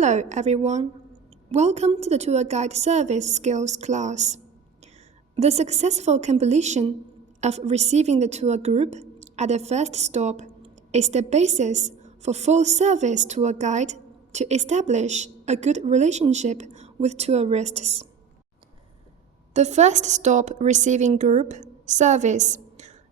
Hello everyone, welcome to the Tour Guide Service Skills class. The successful completion of receiving the tour group at the first stop is the basis for full-service tour guide to establish a good relationship with tourists. The first stop receiving group service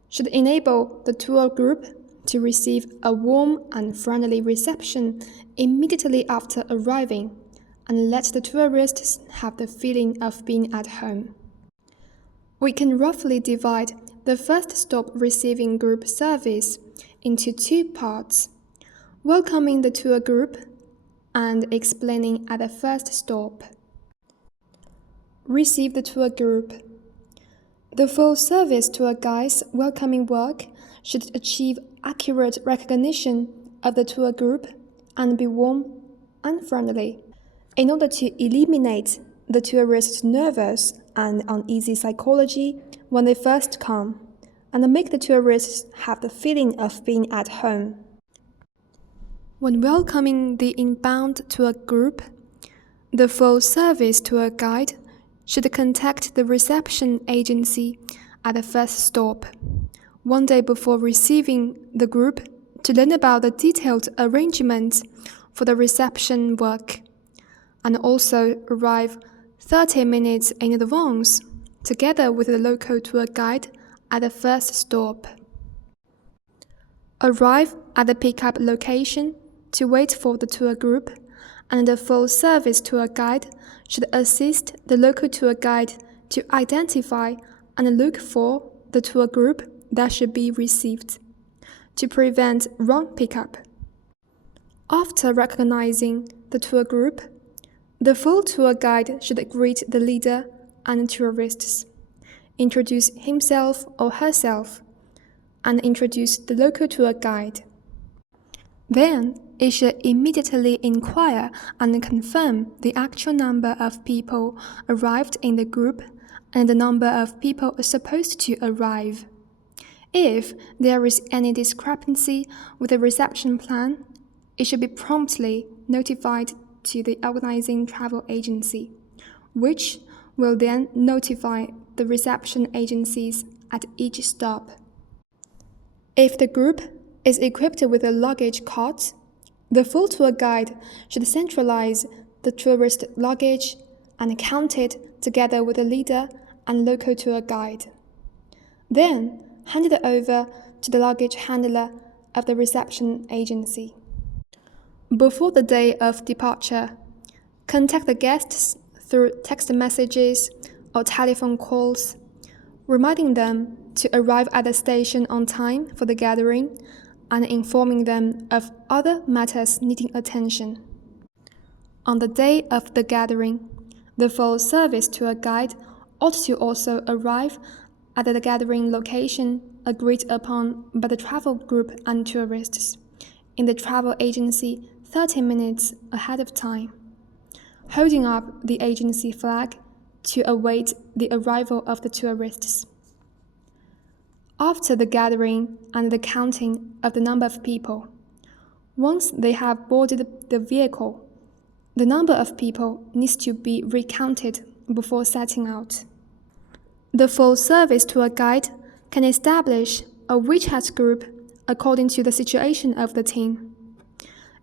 should enable the tour group to receive a warm and friendly reception immediately after arriving and let the tourists have the feeling of being at home. We can roughly divide the first stop receiving group service into two parts: welcoming the tour group and explaining at the first stop. Receive the tour group. The full-service tour guide's welcoming work should achieve accurate recognition of the tour group and be warm and friendly in order to eliminate the tourists' nervous and uneasy psychology when they first come and make the tourists have the feeling of being at home. When welcoming the inbound tour group, the full-service tour guide should contact the reception agency at the first stop one day before receiving the group to learn about the detailed arrangements for the reception work, and also arrive 30 minutes in advance together with the local tour guide at the first stop. Arrive at the pickup location to wait for the tour group, and the full-service tour guide should assist the local tour guide to identify and look for the tour group that should be received, to prevent wrong pickup. After recognizing the tour group, the full tour guide should greet the leader and tourists, introduce himself or herself, and introduce the local tour guide. Then, it should immediately inquire and confirm the actual number of people arrived in the group and the number of people supposed to arrive. If there is any discrepancy with the reception plan, it should be promptly notified to the organizing travel agency, which will then notify the reception agencies at each stop. If the group is equipped with a luggage cart, the full tour guide should centralize the tourist luggage and count it together with the leader and local tour guide. Then, hand it over to the luggage handler of the reception agency. Before the day of departure, contact the guests through text messages or telephone calls, reminding them to arrive at the station on time for the gathering and informing them of other matters needing attention. On the day of the gathering, the full-service tour guide ought to also arrive at the gathering location agreed upon by the travel group and tourists in the travel agency 30 minutes ahead of time, holding up the agency flag to await the arrival of the tourists. After the gathering and the counting of the number of people, once they have boarded the vehicle, the number of people needs to be recounted before setting out. The full-service tour guide can establish a WeChat group according to the situation of the team,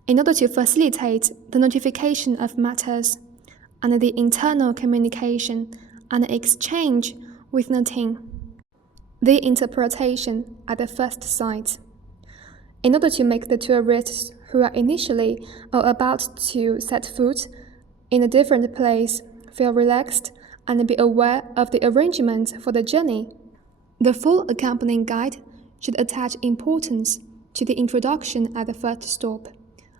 in order to facilitate the notification of matters and the internal communication and exchange within the team. The interpretation at the first sight, in order to make the tourists who are initially or about to set foot in a different place feel relaxed and be aware of the arrangement for the journey. The full accompanying guide should attach importance to the introduction at the first stop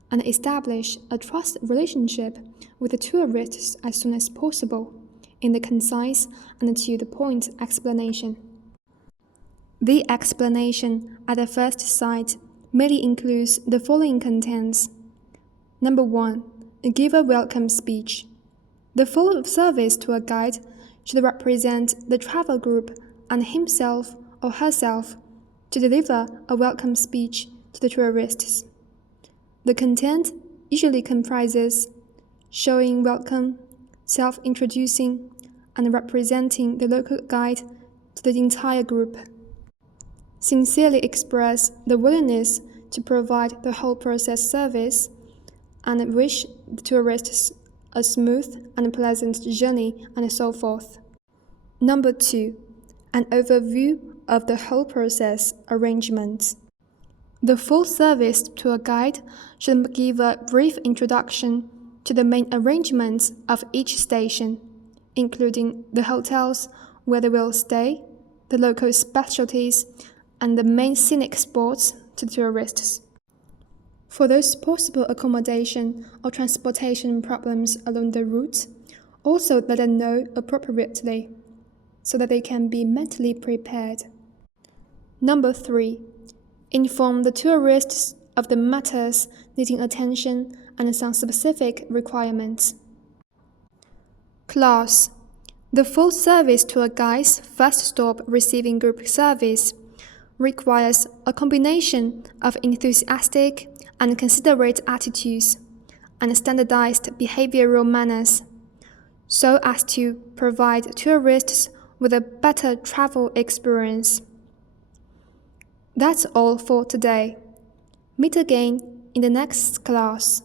and establish a trust relationship with the tourists as soon as possible in the concise and to-the-point explanation. The explanation at the first sight mainly includes the following contents. Number 1. Give a welcome speech. The full-service tour guide should represent the travel group and himself or herself to deliver a welcome speech to the tourists. The content usually comprises showing welcome, self-introducing, and representing the local guide to the entire group. Sincerely express the willingness to provide the whole process service and wish the tourists a smooth and pleasant journey and so forth. Number 2. An overview of the whole process arrangements. The full-service tour guide should give a brief introduction to the main arrangements of each station, including the hotels where they will stay, the local specialties, and the main scenic spots to tourists. For those possible accommodation or transportation problems along the route, also let them know appropriately, so that they can be mentally prepared. Number 3. Inform the tourists of the matters needing attention and some specific requirements. Class. The full-service tour guide's first stop receiving group service requires a combination of enthusiastic and considerate attitudes and standardized behavioral manners, so as to provide tourists with a better travel experience. That's all for today. Meet again in the next class.